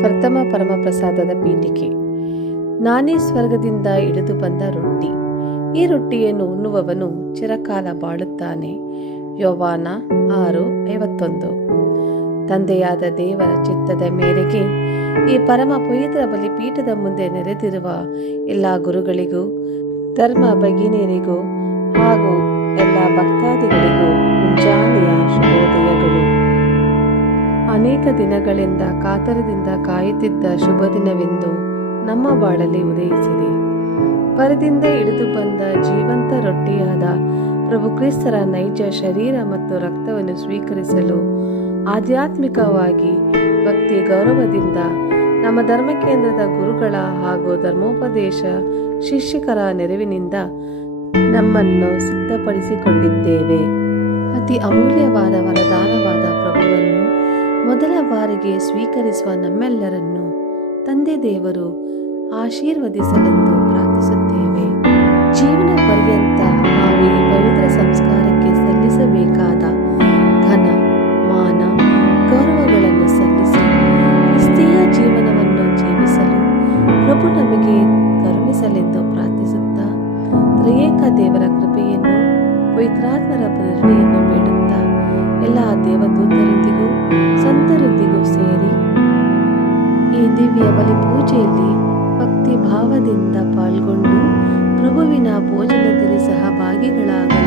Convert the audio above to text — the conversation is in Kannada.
ಪ್ರಥಮ ಪರಮಪ್ರಸಾದದ ಪೀಠಿಕೆ. ನಾನೇ ಸ್ವರ್ಗದಿಂದ ಇಳಿದು ಬಂದ ರೊಟ್ಟಿ. ಈ ರೊಟ್ಟಿಯನ್ನು ಉಣ್ಣುವವನು ಚಿರಕಾಲ ಬಾಳುತ್ತಾನೆ. ಯೋವಾನ ಆರು ಐವತ್ತೊಂದು. ತಂದೆಯಾದ ದೇವರ ಚಿತ್ತದ ಮೇರೆಗೆ ಈ ಪರಮ ಪವಿತ್ರ ಬಲಿಪೀಠದ ಮುಂದೆ ನೆರೆದಿರುವ ಎಲ್ಲ ಗುರುಗಳಿಗೂ, ಧರ್ಮ ಭಗಿನಿಯರಿಗೂ ಹಾಗೂ ಎಲ್ಲ ಅನೇಕ ದಿನಗಳಿಂದ ಕಾತರದಿಂದ ಕಾಯುತ್ತಿದ್ದ ಶುಭ ದಿನವೆಂದು ನಮ್ಮ ಬಾಳಲ್ಲಿ ಉದಯಿಸಿದೆ. ಪರದಿಂದ ಇಳಿದು ಬಂದ ಜೀವಂತ ರೊಟ್ಟಿಯಾದ ಪ್ರಭು ಕ್ರಿಸ್ತರ ನೈಜ ಶರೀರ ಮತ್ತು ರಕ್ತವನ್ನು ಸ್ವೀಕರಿಸಲು ಆಧ್ಯಾತ್ಮಿಕವಾಗಿ ಭಕ್ತಿ ಗೌರವದಿಂದ ನಮ್ಮ ಧರ್ಮ ಕೇಂದ್ರದ ಗುರುಗಳ ಹಾಗೂ ಧರ್ಮೋಪದೇಶ ಶಿಷ್ಯಕರ ನೆರವಿನಿಂದ ನಮ್ಮನ್ನು ಸಿದ್ಧಪಡಿಸಿಕೊಂಡಿದ್ದೇವೆ. ಅತಿ ಅಮೂಲ್ಯವಾದ ವರದಾನವಾದ ಪ್ರಭುವನ್ನು ಬಾರಿಗೆ ಸ್ವೀಕರಿಸುವ ನಮ್ಮೆಲ್ಲರನ್ನು ತಂದೆ ದೇವರು ಆಶೀರ್ವದಿಸಲೆಂದು ಪ್ರಾರ್ಥಿಸುತ್ತೇವೆ. ಜೀವನ ಪರ್ಯಂತ ನಾವು ಈ ಪವಿತ್ರ ಸಂಸ್ಕಾರಕ್ಕೆ ಸಲ್ಲಿಸಬೇಕಾದ ಧನ, ಮಾನ, ಗೌರವಗಳನ್ನು ಸಲ್ಲಿಸಿ ಕ್ರಿಸ್ತೀಯ ಜೀವನವನ್ನು ಜೀವಿಸಲು ಪ್ರಭು ನಮಗೆ ಕರುಣಿಸಲೆಂದು ಪ್ರಾರ್ಥಿಸುತ್ತಾ ತ್ರಿಯೇಕ ದೇವರ ಕೃಪೆಯನ್ನು ಪವಿತ್ರಾತ್ಮರ ಪ್ರೇರಣೆಯನ್ನು ಬೇಡುತ್ತಾ ಎಲ್ಲ ದೇವದೂತರೊಂದಿಗೂ ಈ ದಿವ್ಯ ಬಲಿ ಪೂಜೆಯಲ್ಲಿ ಭಕ್ತಿ ಭಾವದಿಂದ ಪಾಲ್ಗೊಂಡು ಪ್ರಭುವಿನ ಭೋಜನದಲ್ಲಿ ಸಹಭಾಗಿಗಳಾಗಲು